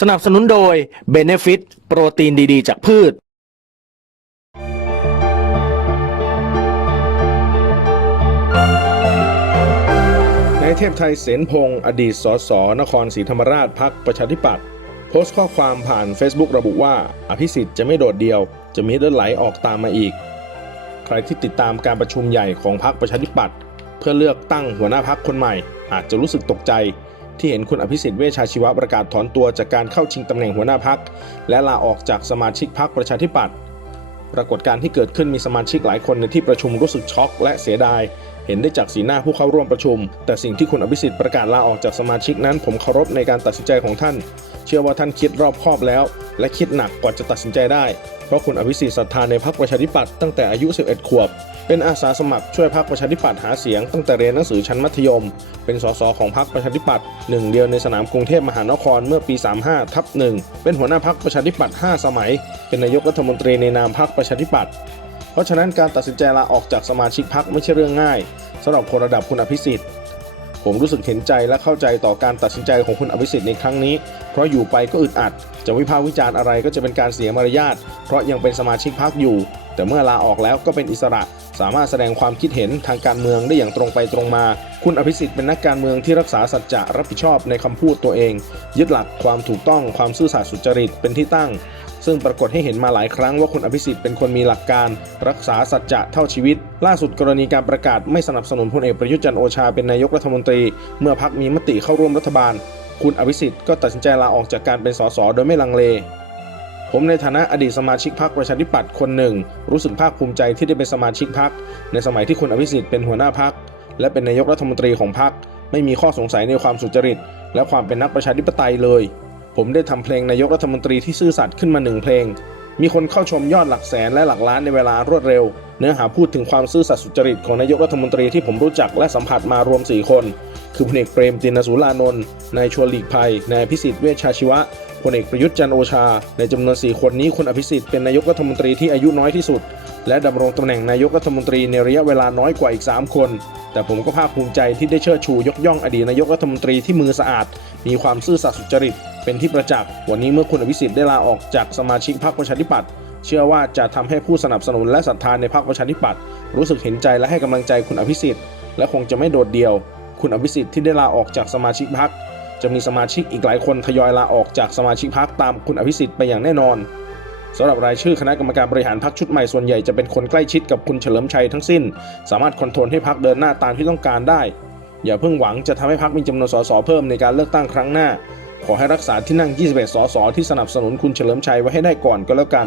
สนับสนุนโดย Benefit โปรตีนดีๆ จากพืช นายเทพไทยเสนพงศ์อดีตสสนครศรีธรรมราชพักประชาธิปัตย์โพสต์ข้อความผ่าน Facebook ระบุว่า อภิสิทธิ์จะไม่โดดเดียว จะมีเลือดไหลออกตามมาอีก ใครที่ติดตามการประชุมใหญ่ของพรรคประชาธิปัตย์เพื่อเลือกตั้งหัวหน้าพรรคคนใหม่ อาจจะรู้สึกตกใจ ที่เห็นคุณอภิสิทธิ์เวชชาชีวะประกาศถอนตัวจากการเข้าชิงตำแหน่งหัวหน้าพรรคและลาออกจากสมาชิกพรรคประชาธิปัตย์ปรากฏการณ์ที่เกิดขึ้นมีสมาชิกหลายคนในที่ประชุมรู้สึกช็อกและเสียดาย เห็นได้จากสีหน้าผู้เข้าร่วมประชุม แต่สิ่งที่คุณอภิสิทธิ์ประกาศลาออกจากสมาชิกนั้น ผมเคารพในการตัดสินใจของท่าน เชื่อว่าท่านคิดรอบคอบแล้ว และคิดหนักกว่าจะตัดสินใจได้ เพราะคุณอภิสิทธิ์ศรัทธาในพรรคประชาธิปัตย์ตั้งแต่อายุ 11 ขวบ เป็นอาสาสมัครช่วยพรรคประชาธิปัตย์หาเสียงตั้งแต่เรียนหนังสือชั้นมัธยม เป็นสสของพรรคประชาธิปัตย์หนึ่งเดียวในสนามกรุงเทพมหานครเมื่อปี 35ทับหนึ่งเป็นหัวหน้าพรรคประชาธิปัตย์5สมัย เป็นนายกรัฐมนตรีในนามพรรคประชาธิปัตย์เพราะฉะนั้นการตัดสินใจลาออกจากสมาชิกพรรคไม่ใช่เรื่องง่ายสำหรับคนระดับคุณอภิสิทธิ์ ผมรู้สึกเห็นใจและเข้าใจต่อการตัดสินใจของคุณอภิสิทธิ์ในครั้งนี้ เพราะอยู่ไปก็อึดอัด จะวิพากษ์วิจารณ์อะไรก็จะเป็นการเสียมารยาท เพราะยังเป็นสมาชิกพรรคอยู่ แต่เมื่อลาออกแล้วก็เป็นอิสระ สามารถแสดงความคิดเห็นทางการเมืองได้อย่างตรงไปตรงมา คุณอภิสิทธิ์เป็นนักการเมืองที่รักษาสัจจะรับผิดชอบในคำพูดตัวเอง ยึดหลักความถูกต้องความซื่อสัตย์สุจริตเป็นที่ตั้ง ซึ่งปรากฏให้เห็นมาหลายครั้งว่าคุณอภิสิทธิ์เป็นคนมีหลักการ รักษาสัจจะเท่าชีวิต ล่าสุดกรณีการประกาศไม่สนับสนุนพลเอกประยุทธ์จันโอชาเป็นนายกรัฐมนตรี เมื่อพักมีมติเข้าร่วมรัฐบาล คุณอภิสิทธิ์ก็ตัดสินใจลาออกจากการเป็นสสโดยไม่ลังเลผมในฐานะอดีตสมาชิกพรรคประชาธิปัตย์คนหนึ่ง รู้สึกภาคภูมิใจที่ได้เป็นสมาชิกพรรคในสมัยที่คุณอภิสิทธิ์เป็นหัวหน้าพรรคและเป็นนายกรัฐมนตรีของพรรคไม่มีข้อสงสัยในความสุจริต และความเป็นนักประชาธิปไตยเลย ผมได้ทำเพลงนายกรัฐมนตรีที่ซื่อสัตย์ขึ้นมาหนึ่งเพลง มีคนเข้าชมยอดหลักแสนและหลักล้านในเวลารวดเร็ว เนื้อหาพูดถึงความซื่อสัตย์สุจริตของนายกรัฐมนตรีที่ผมรู้จักและสัมผัสมารวม 4 คน คือพลเอกเปรมตินสุรานนท์นายชวนหลีกภัยนายพิสิทธิ์เวชชาชีวะพลเอกประยุทธ์จันโอชา ในจำนวน 4 คนนี้คุณอภิสิทธิ์เป็นนายกรัฐมนตรีที่อายุน้อยที่สุด และดำรงตำแหน่งนายกรัฐมนตรีในระยะเวลาน้อยกว่าอีก 3 คน แต่ผมก็ภาคภูมิใจที่ได้เชิดชูยกย่องอดีตนายกรัฐมนตรีที่มือสะอาด มีความซื่อสัตย์สุจริต เป็นที่ประจักษ์ วันนี้เมื่อคุณอภิสิทธิ์ได้ลาออกจากสมาชิกพรรคประชาธิปัตย์เชื่อว่าจะทำให้ผู้สนับสนุนและศรัทธาในพรรคประชาธิปัตย์รู้สึกเห็นใจและให้กำลังใจคุณอภิสิทธิ์และคงจะไม่โดดเดี่ยว คุณอภิสิทธิ์ที่ได้ลาออกจากสมาชิกพรรคจะมีสมาชิกอีกหลายคนทยอยลาออกจากสมาชิกพรรคตามคุณอภิสิทธิ์ไปอย่างแน่นอนสำหรับรายชื่อคณะกรรมการบริหารพรรคชุดใหม่ส่วนใหญ่จะเป็นคนใกล้ชิดกับคุณเฉลิมชัยทั้งสิ้น สามารถคอนโทรลให้พรรคเดินหน้าตามที่ต้องการได้ อย่าเพิ่งหวังจะทำให้พรรคมีจำนวนสสเพิ่มในการเลือกตั้งครั้งหน้า ขอให้รักษาที่นั่ง 21 สส ที่สนับสนุนคุณเฉลิมชัยไว้ให้ได้ก่อนก็แล้วกัน